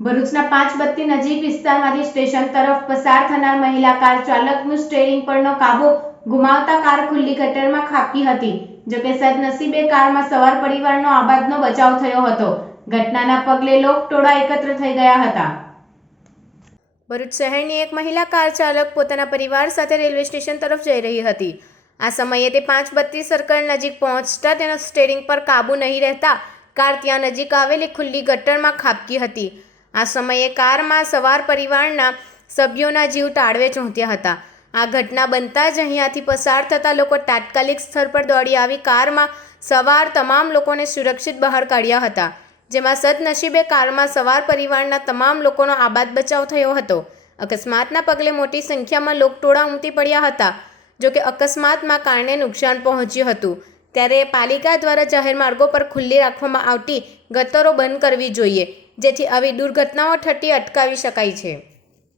ભરૂચના પાંચ બત્તી નજીક વિસ્તારમાંથી સ્ટેશન તરફ પસાર થનાર મહિલા કાર ચાલકનું સ્ટેરિંગ પરનો કાબુ ગુમાવતા કાર ખુલ્લી ગટરમાં ખાબકી હતી. જોકે સદનસીબે કારમાં સવાર પરિવારનો આબાદનો બચાવ થયો હતો. ઘટનાના પગલે લોકટોળા એકત્ર થઈ ગયા હતા. ભરૂચ શહેરની એક મહિલા કાર ચાલક પોતાના પરિવાર સાથે રેલવે સ્ટેશન તરફ જઈ રહી હતી. આ સમયે તે પાંચ બત્તી સર્કલ નજીક પહોંચતા તેના સ્ટેરિંગ પર કાબુ નહીં રહેતા કાર ત્યાં નજીક આવેલી ખુલ્લી ગટરમાં ખાબકી હતી. આ સમયે કારમાં સવાર પરિવારના સભ્યોના જીવ તાળવે ચોંટ્યા હતા. આ ઘટના બનતા જ અહીંયાથી પસાર થતા લોકો તાત્કાલિક સ્થળ પર દોડી આવી કારમાં સવાર તમામ લોકોને સુરક્ષિત બહાર કાઢ્યા હતા, જેમાં સદનસીબે કારમાં સવાર પરિવારના તમામ લોકોનો આબાદ બચાવ થયો હતો. અકસ્માતના પગલે મોટી સંખ્યામાં લોકટોળા ઉમટી પડ્યા હતા જોકે અકસ્માતમાં કારને નુકસાન પહોંચ્યું હતું. ત્યારે પાલિકા દ્વારા જાહેર માર્ગો પર ખુલ્લી રાખવામાં આવતી ગતરો બંધ કરવી જોઈએ. જેથી આવી દુર્ઘટનાઓ થતી અટકાવી શકાય છે.